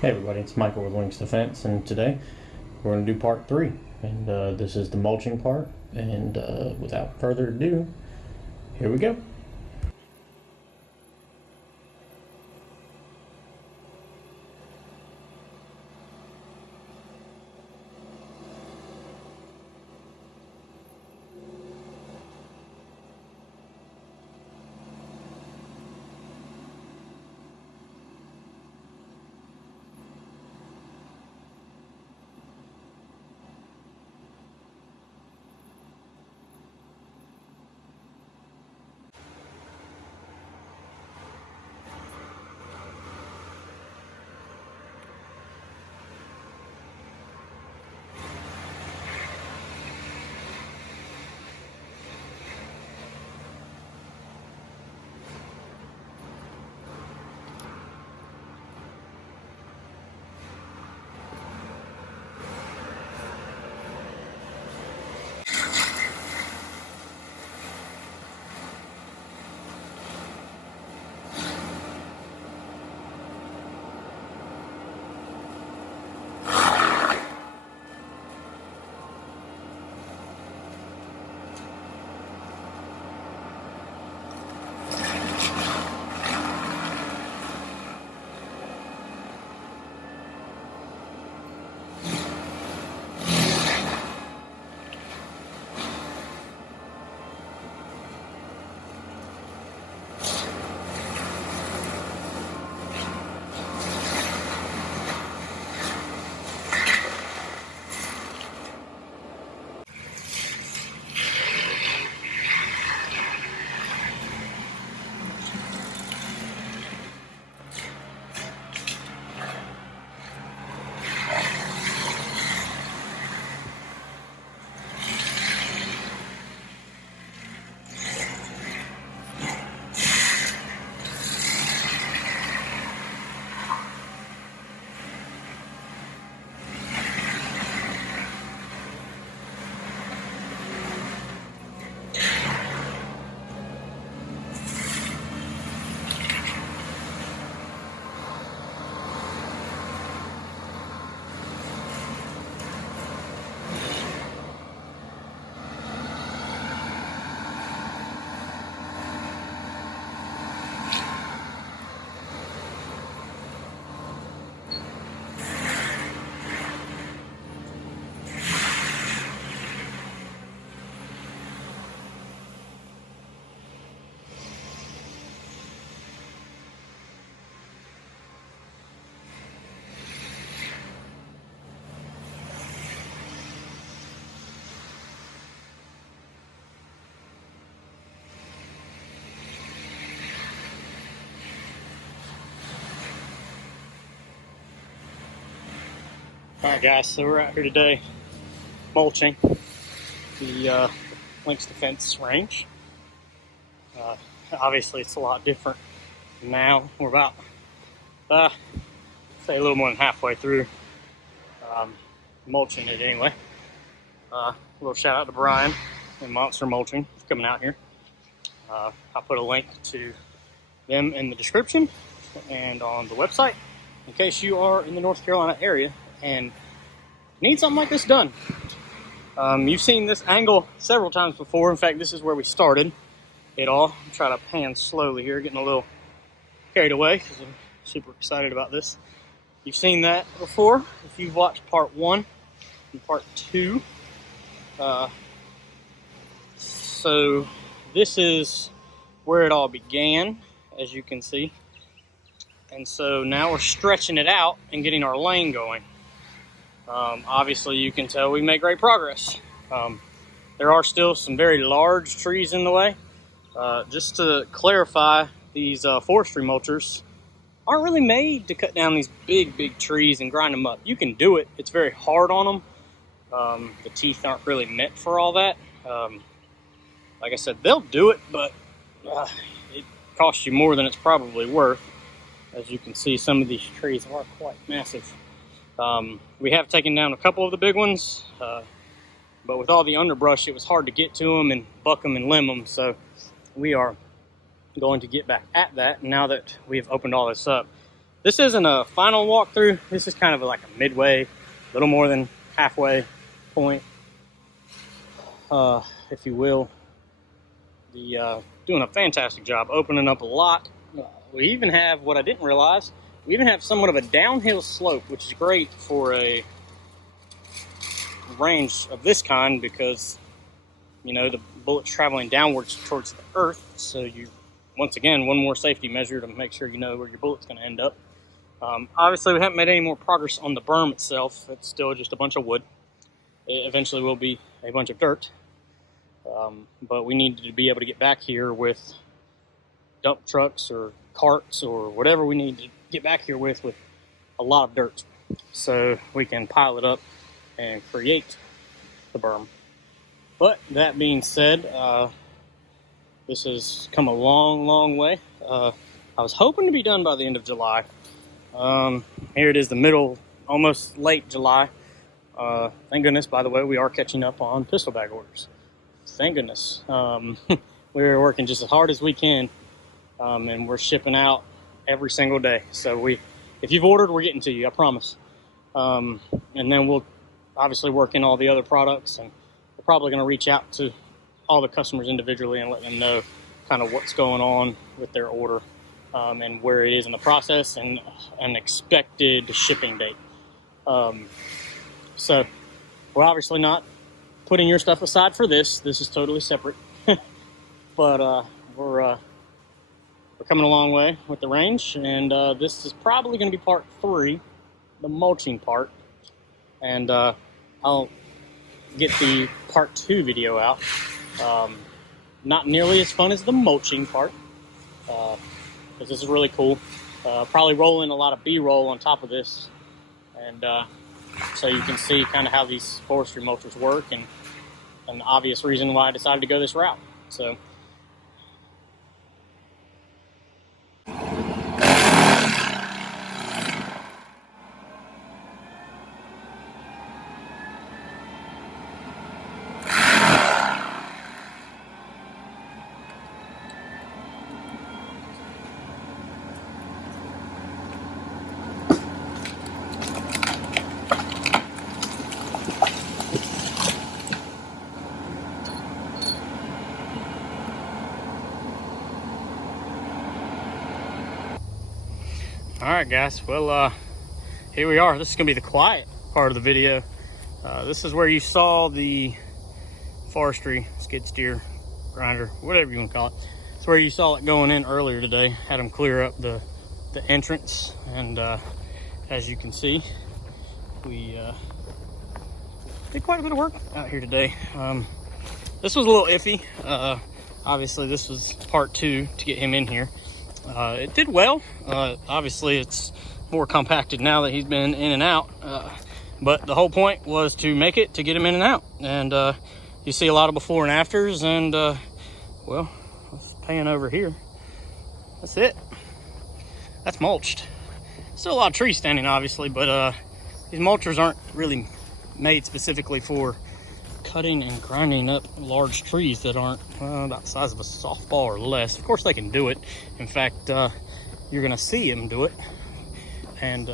Hey everybody, it's Michael with Lynx Defense, and today we're going to do part 3, and this is the mulching part, and without further ado, here we go. Alright guys, so we're out here today mulching the Lynx Defense range. Obviously it's a lot different now. We're about, say a little more than halfway through mulching it anyway. A little shout out to Brian and Monster Mulching for coming out here. I'll put a link to them in the description and on the website in case you are in the North Carolina area and need something like this done. You've seen this angle several times before. In fact, this is where we started it all. I'm trying to pan slowly here, getting a little carried away because I'm super excited about this. You've seen that before if you've watched part 1 and part 2. So this is where it all began, as you can see. And so now we're stretching it out and getting our lane going. Obviously you can tell we make great progress. There are still some very large trees in the way. Just to clarify, these forestry mulchers aren't really made to cut down these big trees and grind them up. You can do it, it's very hard on them. The teeth aren't really meant for all that. Like I said, they'll do it, but it costs you more than it's probably worth. As you can see, some of these trees are quite massive. We have taken down a couple of the big ones, but with all the underbrush, it was hard to get to them and buck them and limb them. So we are going to get back at that now that we have opened all this up. this isn't a final walkthrough. This is kind of like a midway, a little more than halfway point, if you will. Doing a fantastic job, opening up a lot. We even have, what I didn't realize, we even have somewhat of a downhill slope, which is great for a range of this kind because, you know, the bullet's traveling downwards towards the earth. So you, once again, one more safety measure to make sure you know where your bullet's going to end up. Obviously, we haven't made any more progress on the berm itself. It's still just a bunch of wood. It eventually will be a bunch of dirt. But we need to be able to get back here with dump trucks or carts or whatever we need to get back here with a lot of dirt, so we can pile it up and create the berm. But that being said, this has come a long way. I was hoping to be done by the end of July. Here it is, the middle, almost late July. Thank goodness, by the way, we are catching up on pistol bag orders. Thank goodness. We're working just as hard as we can, and we're shipping out every single day. So if you've ordered, we're getting to you, I promise. And then we'll obviously work in all the other products, and we're probably going to reach out to all the customers individually and let them know kind of what's going on with their order, and where it is in the process and an expected shipping date. So we're obviously not putting your stuff aside for this. This is totally separate. But we're coming a long way with the range, and this is probably going to be part 3, the mulching part. And I'll get the part 2 video out. Not nearly as fun as the mulching part, because this is really cool. Probably rolling a lot of B-roll on top of this, and so you can see kind of how these forestry mulchers work, and an obvious reason why I decided to go this route. So alright guys, well here we are. This is going to be the quiet part of the video. This is where you saw the forestry skid steer grinder, whatever you want to call it. It's where you saw it going in earlier today. Had them clear up the entrance, and as you can see, we did quite a bit of work out here today. This was a little iffy. Obviously this was part 2 to get him in here. It did well. Obviously it's more compacted now that he's been in and out, but the whole point was to make it to get him in and out. And you see a lot of before and afters, and well, let's pan over here. That's it. That's mulched. Still a lot of trees standing obviously, but these mulchers aren't really made specifically for cutting and grinding up large trees that aren't about the size of a softball or less. Of course they can do it. In fact, you're gonna see him do it, and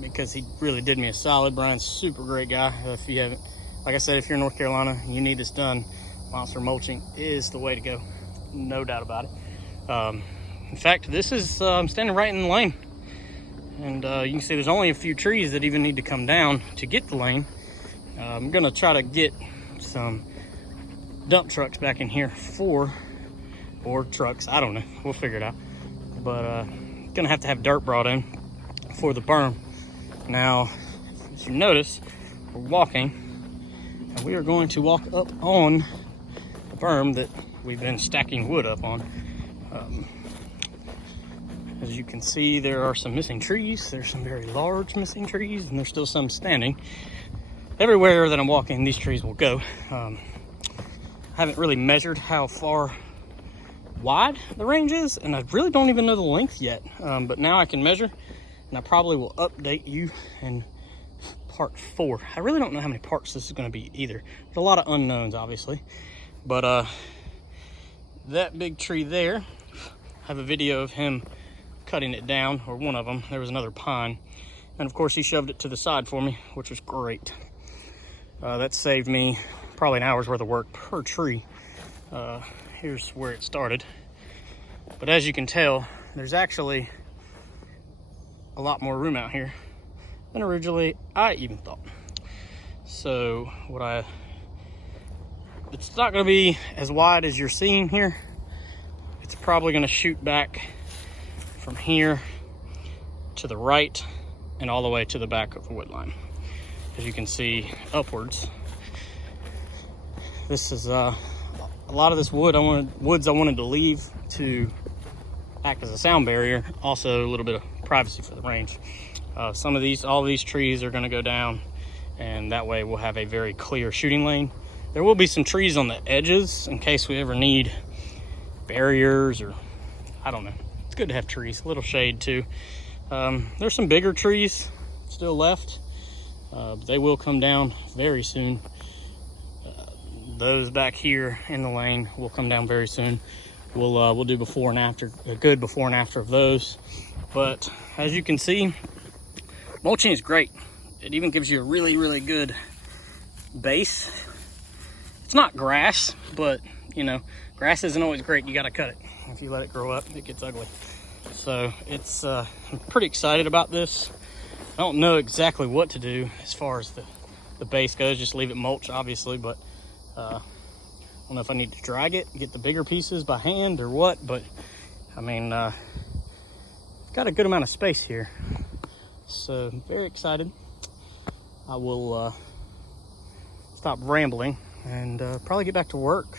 because he really did me a solid. Brian's super great guy. If you haven't, like I said, if you're in North Carolina and you need this done, Monster Mulching is the way to go, no doubt about it. In fact, this is I'm standing right in the lane, and you can see there's only a few trees that even need to come down to get the lane. I'm gonna try to get some dump trucks back in here or trucks, I don't know, we'll figure it out. But gonna have to have dirt brought in for the berm. Now, as you notice, we're walking, and we are going to walk up on the berm that we've been stacking wood up on. As you can see, there are some missing trees. There's some very large missing trees, and there's still some standing. Everywhere that I'm walking, these trees will go. I haven't really measured how far wide the range is, and I really don't even know the length yet. But now I can measure, and I probably will update you in part 4. I really don't know how many parts this is going to be either. There's a lot of unknowns, obviously. But that big tree there, I have a video of him cutting it down, or one of them. There was another pine. And of course he shoved it to the side for me, which was great. That saved me probably an hour's worth of work per tree. Here's where it started. But as you can tell, there's actually a lot more room out here than originally I even thought. So it's not gonna be as wide as you're seeing here. It's probably gonna shoot back from here to the right and all the way to the back of the wood line. As you can see, upwards. This is a lot of this wood woods I wanted to leave to act as a sound barrier, also a little bit of privacy for the range. All of these trees are going to go down, and that way we'll have a very clear shooting lane. There will be some trees on the edges in case we ever need barriers, or I don't know. It's good to have trees, a little shade too. There's some bigger trees still left. They will come down very soon. Those back here in the lane will come down very soon. We'll do before and after, a good before and after of those. But as you can see, mulching is great. It even gives you a really, really good base. It's not grass, but you know, grass isn't always great. You gotta cut it. If you let it grow up, it gets ugly. So I'm pretty excited about this. I don't know exactly what to do as far as the base goes. Just leave it mulch, obviously, but I don't know if I need to drag it, get the bigger pieces by hand or what, but I mean, got a good amount of space here. So I'm very excited. I will stop rambling and probably get back to work.